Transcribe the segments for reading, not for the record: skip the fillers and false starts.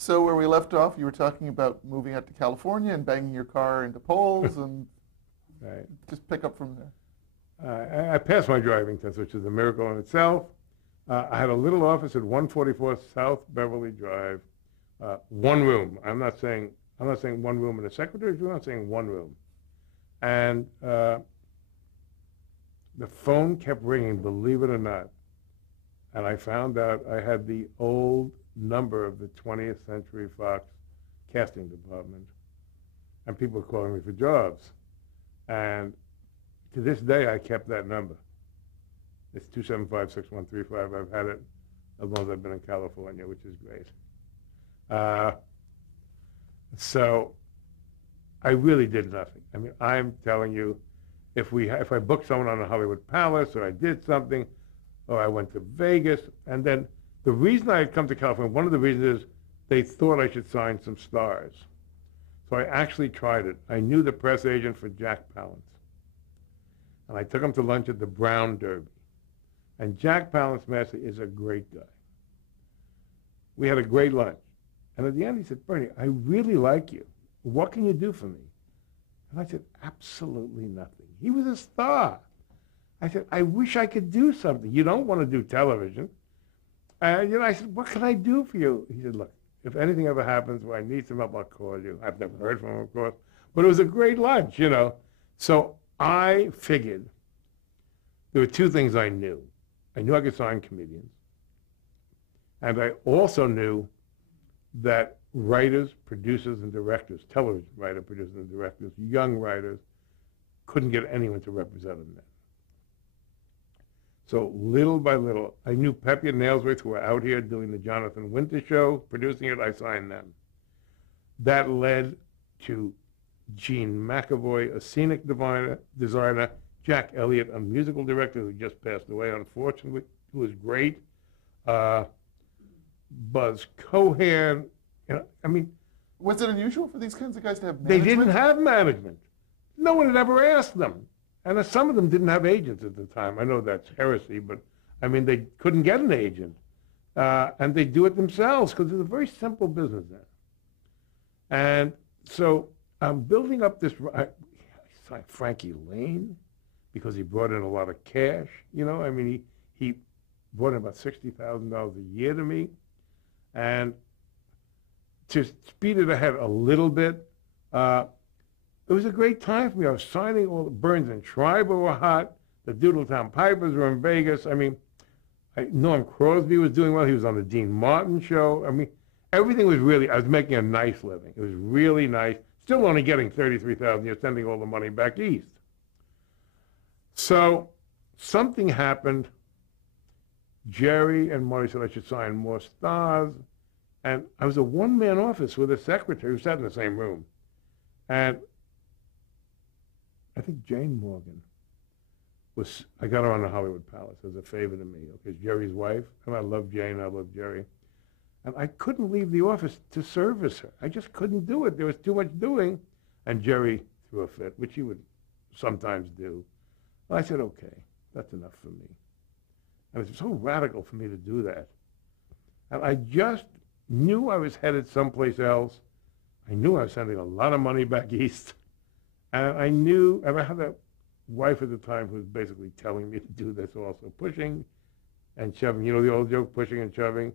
So where we left off, you were talking about moving out to California and banging your car into poles, and Right. just pick up from there. I passed my driving test, which is a miracle in itself. I had a little office at 144 South Beverly Drive, one room. I'm not saying one room in a secretary's room. I'm saying one room, and the phone kept ringing, believe it or not. And I found out I had the old number of the 20th Century Fox casting department, and people were calling me for jobs. And to this day, I kept that number. It's 275-6135. I've had it as long as I've been in California, which is great. Uh, so I really did nothing. I mean, I'm telling you, if I booked someone on the Hollywood Palace, or I did something, or I went to Vegas, and then the reason I had come to California, one of the reasons is they thought I should sign some stars. So I actually tried it. I knew the press agent for Jack Palance. And I took him to lunch at the Brown Derby. And Jack Palance Massey is a great guy. We had a great lunch. And at the end he said, Bernie, I really like you. What can you do for me? And I said, absolutely nothing. He was a star. I said, I wish I could do something. You don't want to do television. And I said, what can I do for you? He said, look, if anything ever happens where I need some help, I'll call you. I've never heard from him, of course. But it was a great lunch, So I figured there were two things I knew. I knew I could sign comedians. And I also knew that writers, producers, and directors, television writer, producers, and directors, young writers, couldn't get anyone to represent them then. So little by little, I knew Pepe and Nailsworth, who were out here doing the Jonathan Winter show, producing it. I signed them. That led to Gene McAvoy, a scenic designer, Jack Elliott, a musical director who just passed away, unfortunately, who was great, Buzz Cohan. Was it unusual for these kinds of guys to have They management? didn't have management. No one had ever asked them. And some of them didn't have agents at the time. I know that's heresy, but they couldn't get an agent. And they do it themselves because it's a very simple business then. And so I'm building up this. I signed Frankie Lane because he brought in a lot of cash. He brought in about $60,000 a year to me. And to speed it ahead a little bit, it was a great time for me. I was signing all the Burns and Schreiber were hot. The Doodletown Pipers were in Vegas. Norm Crosby was doing well. He was on the Dean Martin show. Everything was I was making a nice living. It was really nice. Still only getting $33,000. You're sending all the money back east. So something happened. Jerry and Marty said I should sign more stars. And I was a one-man office with a secretary who sat in the same room. And I think Jane Morgan I got her on the Hollywood Palace as a favor to me, because Jerry's wife, and I love Jane, I love Jerry. And I couldn't leave the office to service her. I just couldn't do it. There was too much doing. And Jerry threw a fit, which he would sometimes do. And I said, okay, that's enough for me. And it was so radical for me to do that. And I just knew I was headed someplace else. I knew I was sending a lot of money back east. And I knew, and I had a wife at the time who was basically telling me to do this also, pushing and shoving. You know the old joke, pushing and shoving?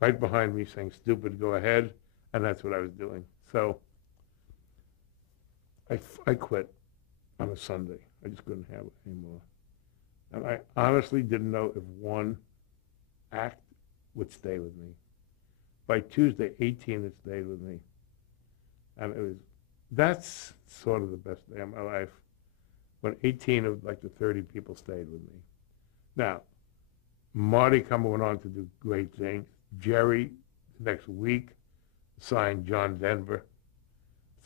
Right behind me saying, stupid, go ahead. And that's what I was doing. So I quit on a Sunday. I just couldn't have it anymore. And I honestly didn't know if one act would stay with me. By Tuesday, 18 had stayed with me. And that's sort of the best day of my life, when 18 of the 30 people stayed with me. Now, Marty Cumber went on to do great things. Jerry, next week, signed John Denver.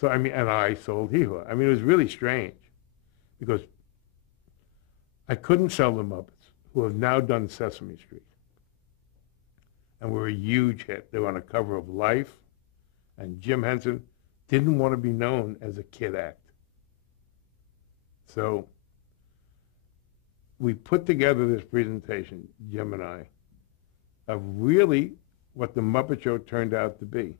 So, and I sold Hee-Haw. It was really strange, because I couldn't sell the Muppets, who have now done Sesame Street, and were a huge hit. They were on the cover of Life, and Jim Henson didn't want to be known as a kid act. So we put together this presentation, Jim and I, of really what the Muppet Show turned out to be.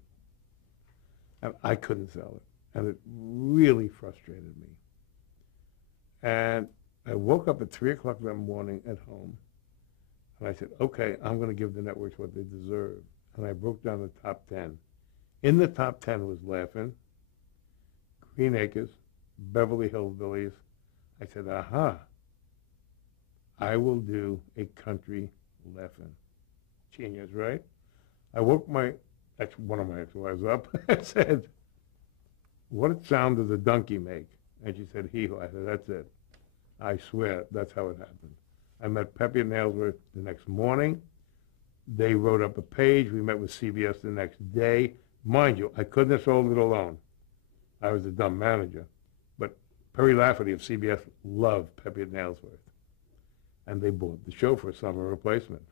and I couldn't sell it. And it really frustrated me. And I woke up at 3 o'clock that morning at home, and I said, okay, I'm going to give the networks what they deserve. And I broke down the top 10. In the top 10 was Laugh-In, Green Acres, Beverly Hillbillies. I said, aha, I will do a country Laugh-In. Genius, right? I woke one of my ex-wives up and said, what sound does a donkey make? And she said, hee-haw. I said, that's it. I swear, that's how it happened. I met Pepe and Nailsworth the next morning. They wrote up a page. We met with CBS the next day. Mind you, I couldn't have sold it alone. I was a dumb manager. But Perry Lafferty of CBS loved Pepe and Nailsworth. And they bought the show for a summer replacement.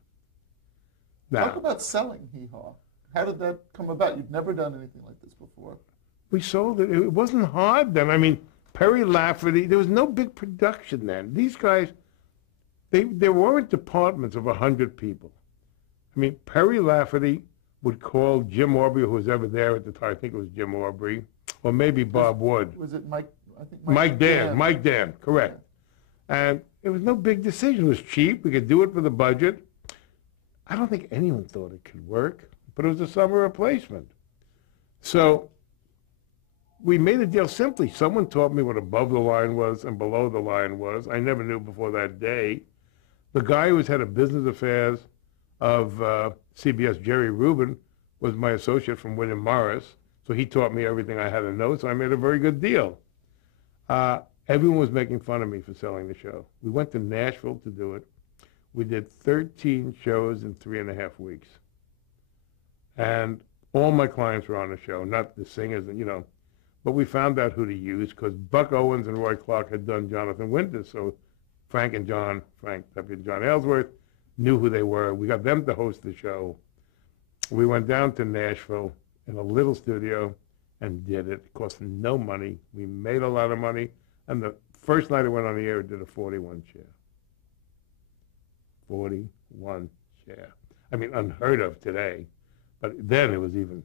Now, talk about selling Hee Haw. How did that come about? You've never done anything like this before. we sold it. It wasn't hard then. I mean, Perry Lafferty, there was no big production then. These guys, there weren't departments of 100 people. I mean, Perry Lafferty would call Jim Aubrey, who was ever there at the time. I think it was Jim Aubrey, or maybe Bob Wood. Was it Mike? I think Mike Dan, correct. Yeah. And it was no big decision. It was cheap. We could do it for the budget. I don't think anyone thought it could work, but it was a summer replacement. So we made a deal simply. Someone taught me what above the line was and below the line was. I never knew before that day. The guy who was head of business affairs of CBS, Jerry Rubin, was my associate from William Morris. So he taught me everything I had to know, so I made a very good deal. Everyone was making fun of me for selling the show. We went to Nashville to do it. We did 13 shows in 3.5 weeks. And all my clients were on the show, not the singers, you know. But we found out who to use because Buck Owens and Roy Clark had done Jonathan Winters. So Frank and John Ellsworth knew who they were. We got them to host the show. We went down to Nashville in a little studio and did it. It cost no money. We made a lot of money. And the first night it went on the air, it did a 41 share. 41 share. I mean, unheard of today. But then it was even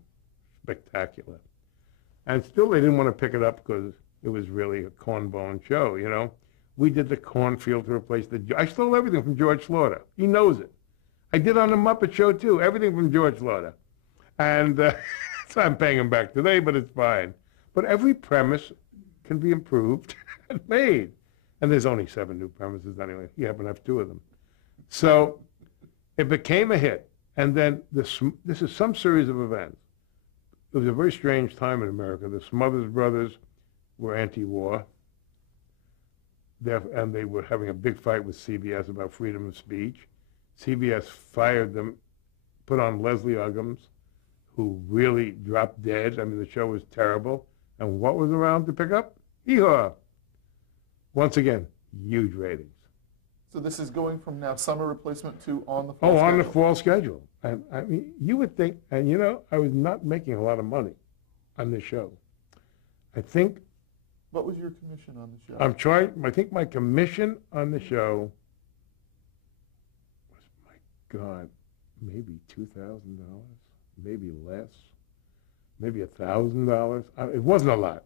spectacular. And still they didn't want to pick it up because it was really a cornbone show, you know. We did the cornfield to replace I stole everything from George Slaughter. He knows it. I did on the Muppet Show too, everything from George Slaughter. And so I'm paying him back today, but it's fine. But every premise can be improved and made. And there's only 7 new premises anyway. You happen to have 2 of them. So it became a hit. And then this is some series of events. It was a very strange time in America. The Smothers Brothers were anti-war. And they were having a big fight with CBS about freedom of speech. CBS fired them, put on Leslie Uggams, who really dropped dead. I mean, the show was terrible. And what was around to pick up? Hee-haw. Once again, huge ratings. So this is going from now summer replacement to on the fall schedule? On the fall schedule. And I mean, you would think, and you know, I was not making a lot of money on this show. I think. What was your commission on the show? I think my commission on the show was, my God, maybe $2,000, maybe less, maybe $1,000. It wasn't a lot.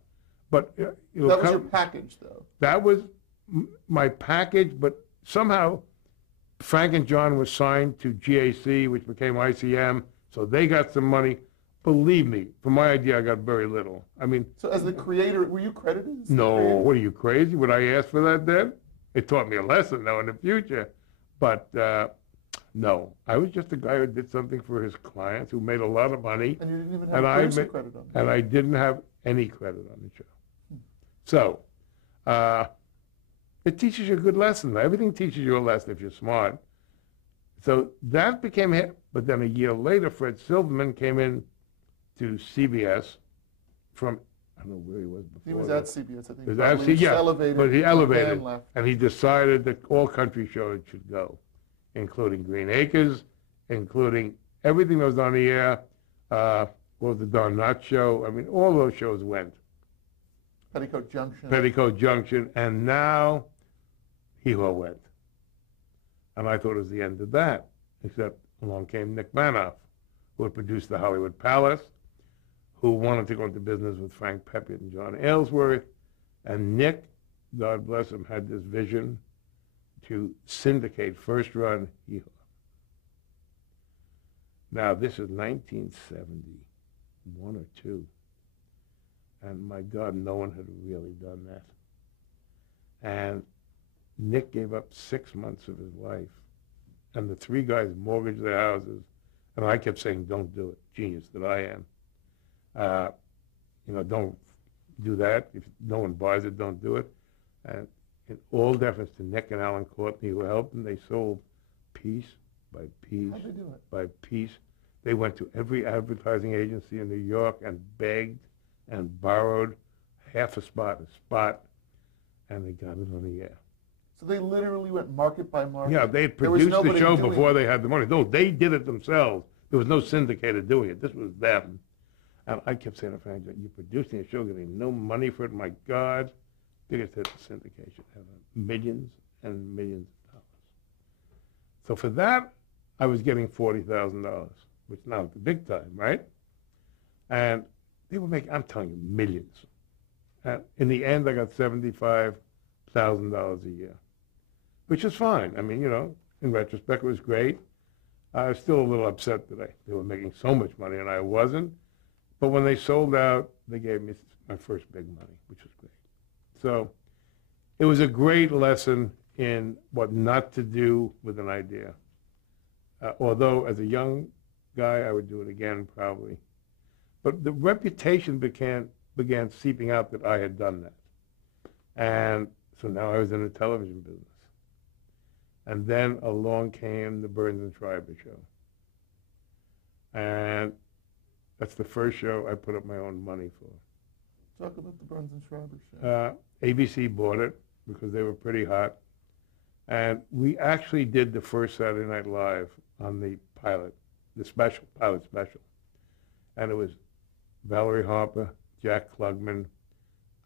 But that was your package, though. That was my package, but somehow Frank and John were signed to GAC, which became ICM, so they got some money. Believe me, for my idea, I got very little. I mean... So as the creator, were you credited as No, what are you, crazy? Would I ask for that then? It taught me a lesson, though, in the future. But, no. I was just a guy who did something for his clients, who made a lot of money. And you didn't even have producer credit on it. And I didn't have any credit on the show. So, it teaches you a good lesson. Everything teaches you a lesson if you're smart. So that became a hit. But then a year later, Fred Silverman came in to CBS from, I don't know where he was before. He was at CBS, I think. He was at CBS, elevated, but he elevated. And he decided that all country shows should go, including Green Acres, including everything that was on the air, what was the Don Knotts show. I mean, all those shows went. Petticoat Junction. Petticoat Junction, and now Hee-Haw went. And I thought it was the end of that, except along came Nick Manoff, who had produced the Hollywood Palace, who wanted to go into business with Frank Pepiot and John Aylesworth. And Nick, God bless him, had this vision to syndicate first run hee haw. Now, this is 1971 or 2. And my God, no one had really done that. And Nick gave up 6 months of his life. And the 3 guys mortgaged their houses. And I kept saying, don't do it. Genius that I am. Don't do that. If no one buys it, don't do it. And in all deference to Nick and Alan Courtney, who helped them, they sold piece by piece How'd they do it? by piece. They went to every advertising agency in New York and begged and borrowed half a spot, and they got it on the air. So they literally went market by market? Yeah, they had There was produced the nobody show doing before it. they had the money. No, they did it themselves. There was no syndicator doing it. This was them. And I kept saying to Frank, you're producing a show, getting no money for it. My God. They just hit the syndication. Millions and millions of dollars. So for that, I was getting $40,000, which now is the big time, right? And they were making, I'm telling you, millions. And in the end, I got $75,000 a year, which is fine. I mean, in retrospect, it was great. I was still a little upset that they were making so much money and I wasn't. But when they sold out, they gave me my first big money, which was great. So it was a great lesson in what not to do with an idea. Although as a young guy, I would do it again probably. But the reputation began seeping out that I had done that. And so now I was in the television business. And then along came the Burns and Schreiber show. And that's the first show I put up my own money for. Talk about the Burns and Schreiber show. ABC bought it because they were pretty hot. And we actually did the first Saturday Night Live on the pilot, pilot special. And it was Valerie Harper, Jack Klugman,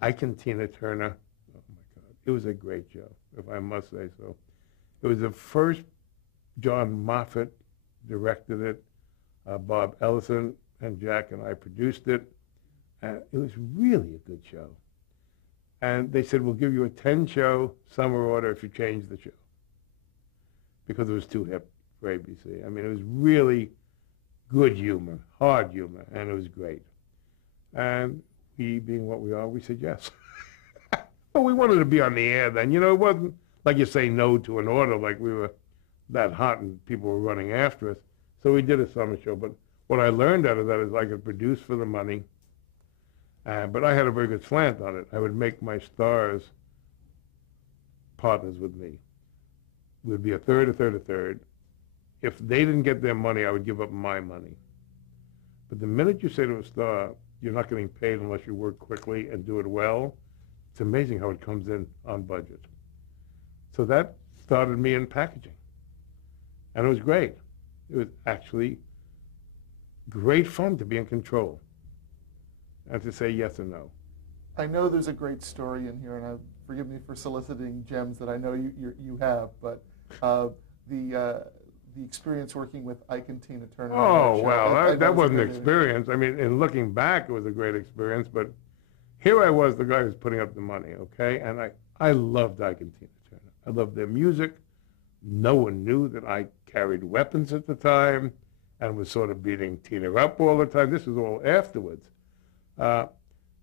Ike and Tina Turner. Oh my God, it was a great show, if I must say so. It was the first. John Moffat directed it. Bob Ellison and Jack and I produced it. And it was really a good show. And they said, we'll give you a 10-show summer order if you change the show. Because it was too hip for ABC. I mean, it was really good humor, hard humor, and it was great. And we, being what we are, we said yes. But we wanted to be on the air then. It wasn't like you say no to an order, like we were that hot and people were running after us. So we did a summer show. But what I learned out of that is I could produce for the money. But I had a very good slant on it. I would make my stars partners with me. It would be a third, a third, a third. If they didn't get their money, I would give up my money. But the minute you say to a star, you're not getting paid unless you work quickly and do it well, it's amazing how it comes in on budget. So that started me in packaging. And it was great. It was actually great fun to be in control and to say yes or no. I know there's a great story in here, and forgive me for soliciting gems that I know you have, but the experience working with Ike and Tina Turner. Oh, well, that wasn't an great experience. I mean, in looking back, it was a great experience, but here I was, the guy who's putting up the money, okay? And I loved Ike and Tina Turner. I loved their music. No one knew that I carried weapons at the time and was sort of beating Tina up all the time. This was all afterwards.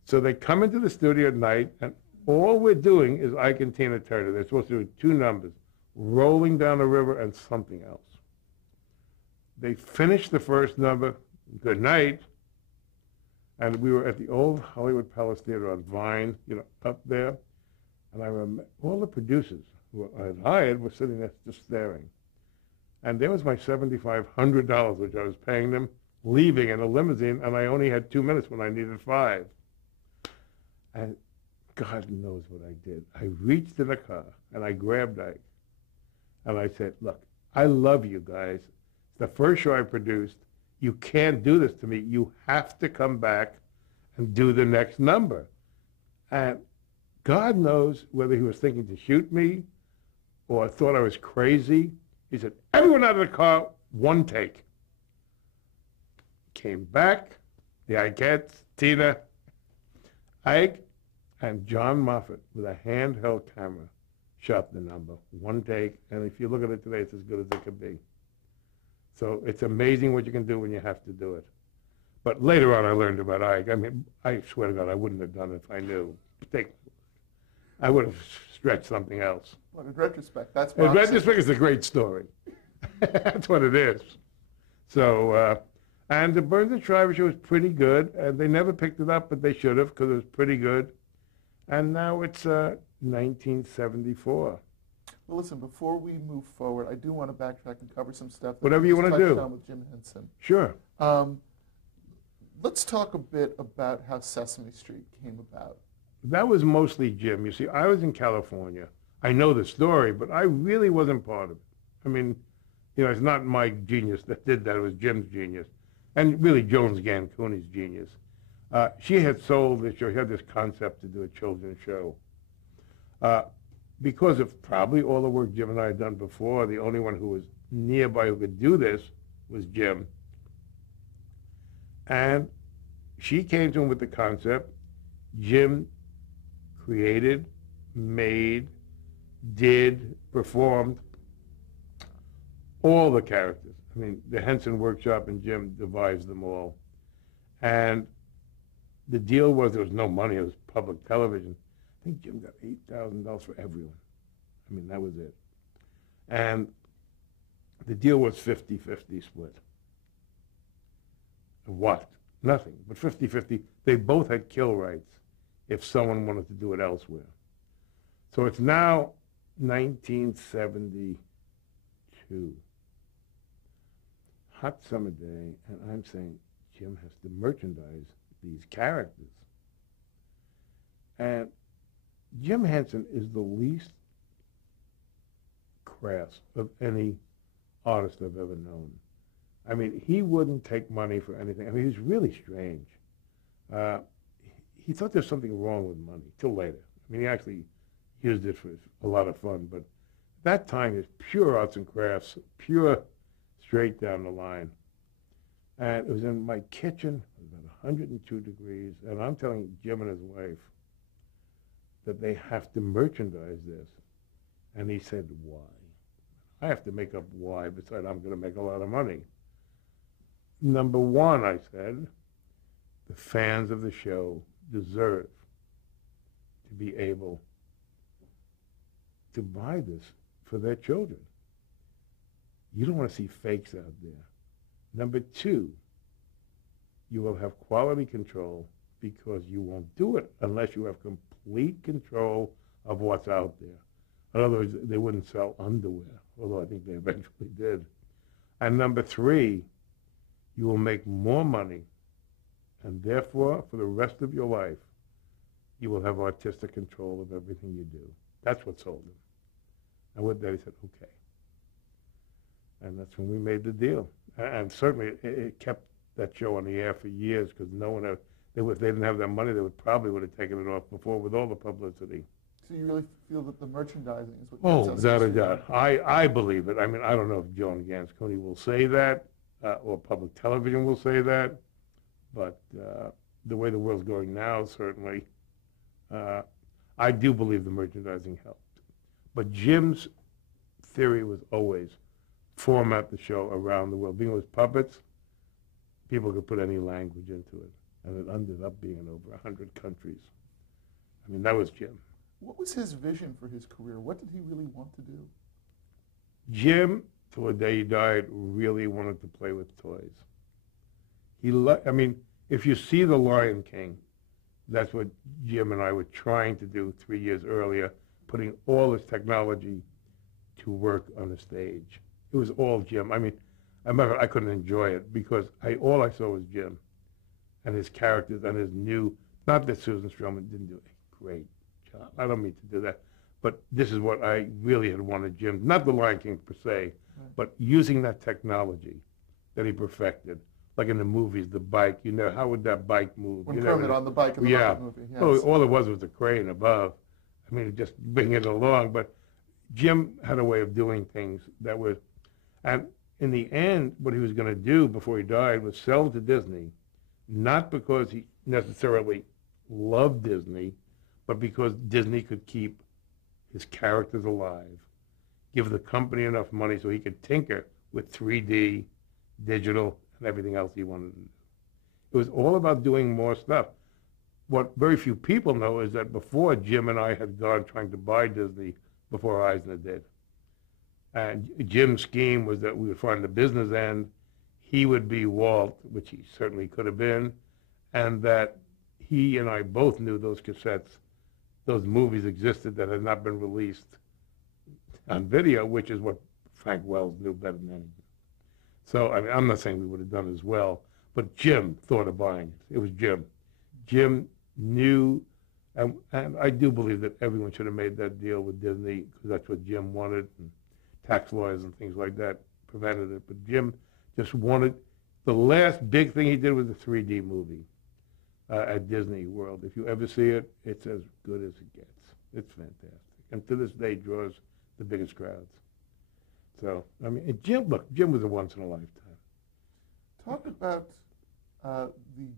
So they come into the studio at night, and all we're doing is Ike and Tina Turner. They're supposed to do 2 numbers, Rolling Down the River and something else. They finished the first number, good night, and we were at the old Hollywood Palace Theater on Vine, up there, and I remember all the producers who I had hired were sitting there just staring. And there was my $7,500, which I was paying them, leaving in a limousine, and I only had 2 minutes when I needed 5. And God knows what I did. I reached in the car, and I grabbed Ike, and I said, look, I love you guys. It's the first show I produced. You can't do this to me. You have to come back and do the next number. And God knows whether he was thinking to shoot me or thought I was crazy. He said, everyone out of the car, 1 take. Came back, the Ikettes, Tina, Ike, and John Moffat with a handheld camera shot the number, one take, and if you look at it today, it's as good as it could be. So it's amazing what you can do when you have to do it. But later on, I learned about Ike. I mean, I swear to God, I wouldn't have done it if I knew. I would have stretched something else. Well, in retrospect, that's In retrospect, it's a great story. That's what it is. So, and the Burns and Shriver show was pretty good, and they never picked it up, but they should have because it was pretty good. And now it's 1974. Well, listen, before we move forward, I do want to backtrack and cover some stuff that Whatever you want to do. on with Jim Henson. Sure. Let's talk a bit about how Sesame Street came about. That was mostly Jim. You see, I was in California. I know the story, but I really wasn't part of it. I mean, you know, it's not my genius that did that. It was Jim's genius. And really Jones Gancuni's genius. She had sold this show. She had this concept to do a children's show. Because of probably all the work Jim and I had done before, the only one who was nearby who could do this was Jim. And she came to him with the concept. Jim created, made, did, performed all the characters. I mean, the Henson Workshop and Jim devised them all. And the deal was there was no money. It was public television. I think Jim got $8,000 for everyone. I mean, that was it. And the deal was 50-50 split. What? Nothing, but 50-50. They both had kill rights if someone wanted to do it elsewhere. So it's now 1972. Hot summer day, and I'm saying Jim has to merchandise these characters. And Jim Henson is the least crass of any artist I've ever known. I mean, he wouldn't take money for anything. I mean, he's really strange. He thought there's something wrong with money till later. I mean, he actually used it for a lot of fun, but that time is pure arts and crafts, pure straight down the line. And it was in my kitchen, it was about 102 degrees, and I'm telling Jim and his wife that they have to merchandise this. And he said, why? I have to make up why, besides I'm going to make a lot of money. Number one, I said, the fans of the show deserve to be able to buy this for their children. You don't want to see fakes out there. Number two, you will have quality control because you won't do it unless you have complete control of what's out there. In other words, they wouldn't sell underwear, although I think they eventually did. And number three, you will make more money, and therefore, for the rest of your life, you will have artistic control of everything you do. That's what sold him. And with that, he said, okay. And that's when we made the deal. And certainly, it kept that show on the air for years because no one had, if they didn't have that money, they probably would have taken it off before with all the publicity. So you really feel that the merchandising is what... Oh, without a doubt. I believe it. I mean, I don't know if Joan Gansconi will say that, or public television will say that, but the way the world's going now, certainly, I do believe the merchandising helped. But Jim's theory was always format the show around the world. Being with puppets, people could put any language into it, and it ended up being in over 100 countries. I mean, that was Jim. What was his vision for his career? What did he really want to do? Jim, till the day he died, really wanted to play with toys. I mean, if you see The Lion King, that's what Jim and I were trying to do 3 years earlier, putting all this technology to work on the stage. It was all Jim. I mean, I couldn't enjoy it because all I saw was Jim and his characters and his new, not that Susan Stroman didn't do a great job. I don't mean to do that. But this is what I really had wanted Jim, not The Lion King per se, right, but using that technology that he perfected. Like in the movies, the bike, you know, how would that bike move? When Kermit on the bike in the Muppet movie, yes. Well, all it was a crane above. I mean, just bring it along. But Jim had a way of doing things that was, and in the end, what he was going to do before he died was sell to Disney not because he necessarily loved Disney, but because Disney could keep his characters alive, give the company enough money so he could tinker with 3D, digital, and everything else he wanted to do. It was all about doing more stuff. What very few people know is that before Jim and I had gone trying to buy Disney, before Eisner did, and Jim's scheme was that we would find the business end, he would be Walt, which he certainly could have been, and that he and I both knew those cassettes, those movies existed that had not been released on video, which is what Frank Wells knew better than anything. So I mean, I'm not saying we would have done as well, but Jim thought of buying it. It was Jim. Jim knew, and I do believe that everyone should have made that deal with Disney because that's what Jim wanted, and tax lawyers and things like that prevented it. But Jim just wanted, the last big thing he did was the 3D movie at Disney World. If you ever see it, it's as good as it gets. It's fantastic. And to this day draws the biggest crowds. So, I mean, Jim was a once in a lifetime. Talk about the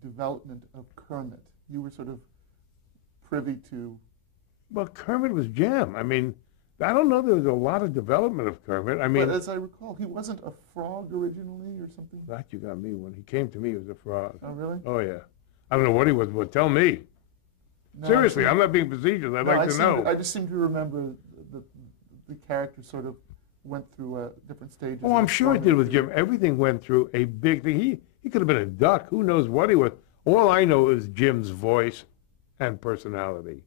development of Kermit. You were sort of privy to. Well, Kermit was Jim. I mean, I don't know there was a lot of development of Kermit. I mean, but as I recall, he wasn't a frog originally or something? That you got me. When he came to me, he was a frog. Oh, really? Oh, yeah. I don't know what he was, but tell me. No, seriously, I'm not being facetious. I'd like to know. I just seem to remember the character sort of went through different stages. Oh, I'm sure it did with Jim. Everything went through a big thing. He could have been a duck. Who knows what he was? All I know is Jim's voice and personality.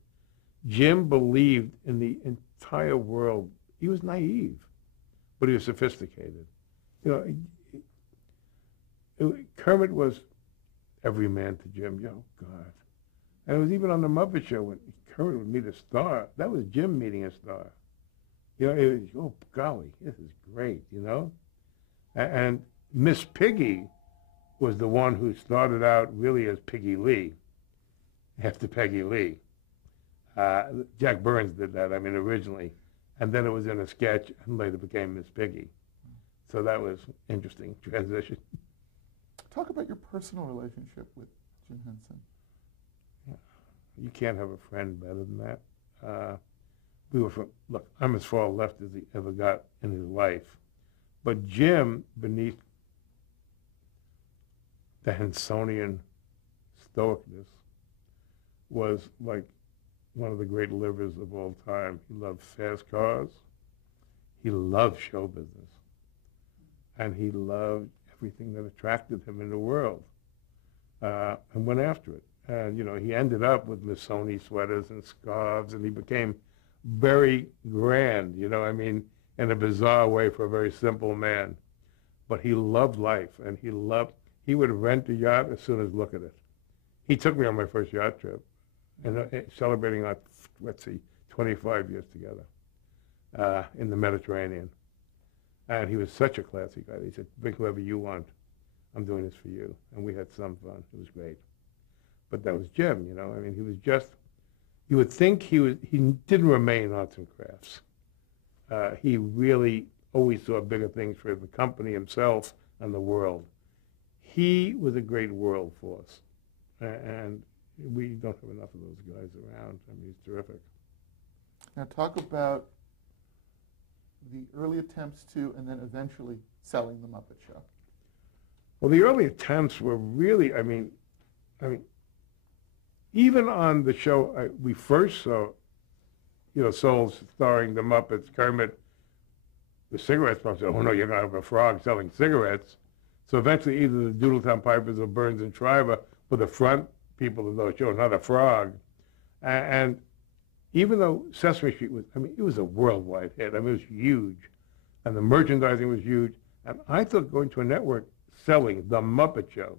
Jim believed in the entire world. He was naive, but he was sophisticated. You know, Kermit was every man to Jim. Oh, God. And it was even on the Muppet Show when Kermit would meet a star. That was Jim meeting a star. You know, it was, oh, golly, this is great, you know? And Miss Piggy was the one who started out really as Piggy Lee, after Peggy Lee. Jack Burns did that, I mean, originally. And then it was in a sketch and later became Miss Piggy. So that was interesting transition. Talk about your personal relationship with Jim Henson. You can't have a friend better than that. Look, I'm as far left as he ever got in his life. But Jim, beneath the Hensonian stoicness, was like one of the great livers of all time. He loved fast cars. He loved show business. And he loved everything that attracted him in the world and went after it. And, you know, he ended up with Missoni sweaters and scarves, and he became very grand, you know, I mean, in a bizarre way for a very simple man. But he loved life, and he would rent a yacht as soon as look at it. He took me on my first yacht trip, and celebrating our, 25 years together in the Mediterranean. And he was such a classy guy. He said, bring whoever you want. I'm doing this for you. And we had some fun. It was great. But that was Jim, you know. I mean, he was just, you would think he didn't remain arts and crafts. He really always saw bigger things for the company, himself, and the world. He was a great world force. And we don't have enough of those guys around. I mean, he's terrific. Now talk about the early attempts to, and then eventually selling the Muppet Show. Well, the early attempts were really, I mean, even on the show we first saw, sold starring the Muppets, Kermit, the cigarette sponsor said, oh no, you're going to have a frog selling cigarettes. So eventually either the Doodletown Pipers or Burns and Schreiber were the front people of those shows, not a frog. And even though Sesame Street was, it was a worldwide hit. It was huge. And the merchandising was huge. And I thought going to a network selling The Muppet Show,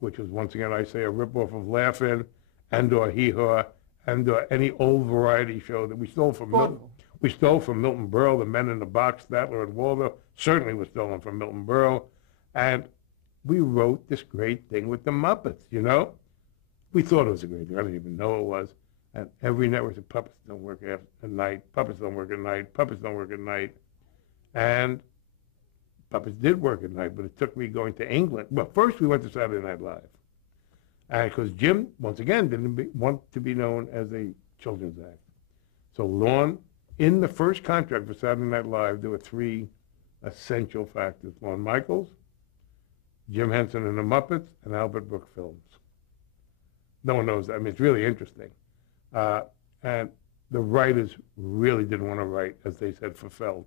which was, once again, I say, a ripoff of Laugh-In and/or Hee-Haw and/or any old variety show that we stole from Milton. We stole from Milton Berle, The Men in the Box, Statler and Waldorf, certainly was stolen from Milton Berle. And we wrote this great thing with the Muppets, you know? We thought it was a great thing. I didn't even know it was. And every network said, puppets don't work at night, puppets don't work at night, puppets don't work at night. And puppets did work at night, but it took me going to England. Well, first we went to Saturday Night Live. And because Jim, once again, didn't want to be known as a children's act. So Lorne, in the first contract for Saturday Night Live, there were three essential factors: Lorne Michaels, Jim Henson and the Muppets, and Albert Brooks Films. No one knows that. I mean, it's really interesting. And the writers really didn't want to write, as they said, for Felt,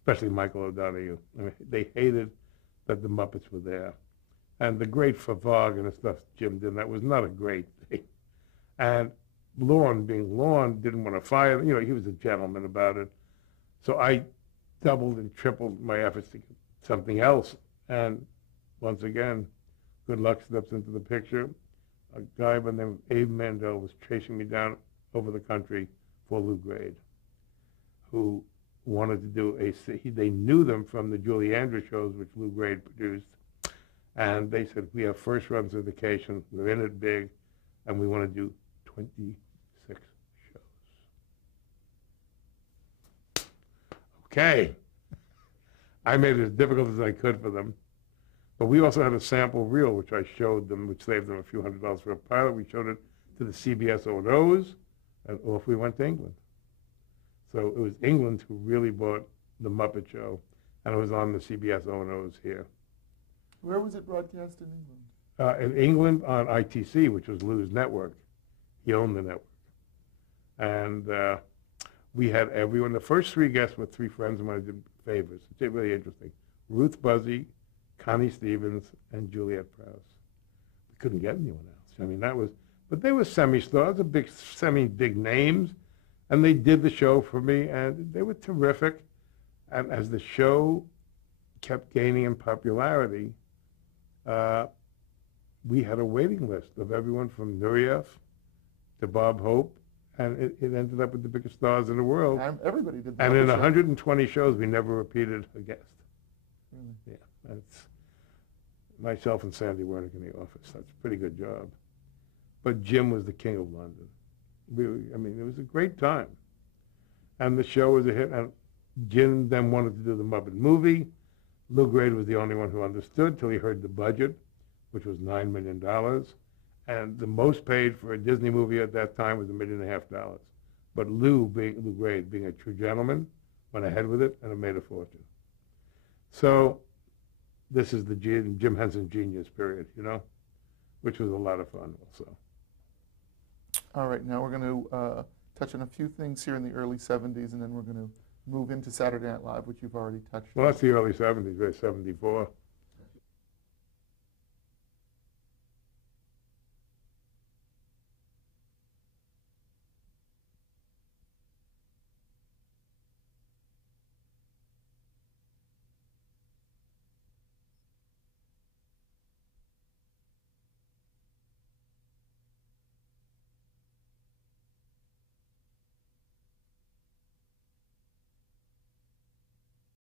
especially Michael O'Donoghue. I mean, they hated that the Muppets were there. And the great Favog and the stuff Jim did, that was not a great thing. And Lorne, being Lorne, didn't want to fire him. You know, he was a gentleman about it. So I doubled and tripled my efforts to get something else. And once again, good luck steps into the picture. A guy by the name of Abe Mandel was chasing me down over the country for Lou Grade, who wanted to do they knew them from the Julie Andrews shows, which Lou Grade produced. And they said, we have first run syndication, we're in it big, and we want to do 26 shows. Okay. I made it as difficult as I could for them. But we also had a sample reel, which I showed them, which saved them a few $100s for a pilot. We showed it to the CBS O&Os, and off we went to England. So it was England who really bought the Muppet Show, and it was on the CBS O&Os here. Where was it broadcast in England? In England on ITC, which was Lou's network. He owned the network. And we had everyone. The first three guests were three friends of mine who did favors. It's really interesting. Ruth Buzzy, Connie Stevens, and Juliette Prowse. We couldn't get anyone else. I mean, but they were semi-stars, semi-big names, and they did the show for me, and they were terrific. And as the show kept gaining in popularity, we had a waiting list of everyone from Nureyev to Bob Hope, and it ended up with the biggest stars in the world. Everybody did that. And in 120 shows, we never repeated a guest. Really? Yeah, that's myself and Sandy Wernick in the office. That's a pretty good job. But Jim was the king of London. I mean, it was a great time. And the show was a hit. And Jim then wanted to do the Muppet movie. Lou Grade was the only one who understood till he heard the budget, which was $9 million. And the most paid for a Disney movie at that time was $1.5 million. But Lou Grade, being a true gentleman, went ahead with it, and it made a fortune. So this is the Jim Henson genius period, you know, which was a lot of fun also. All right, now we're going to touch on a few things here in the early 70s, and then we're going to move into Saturday Night Live, which you've already touched on. Well, that's the early 70s, right? 74.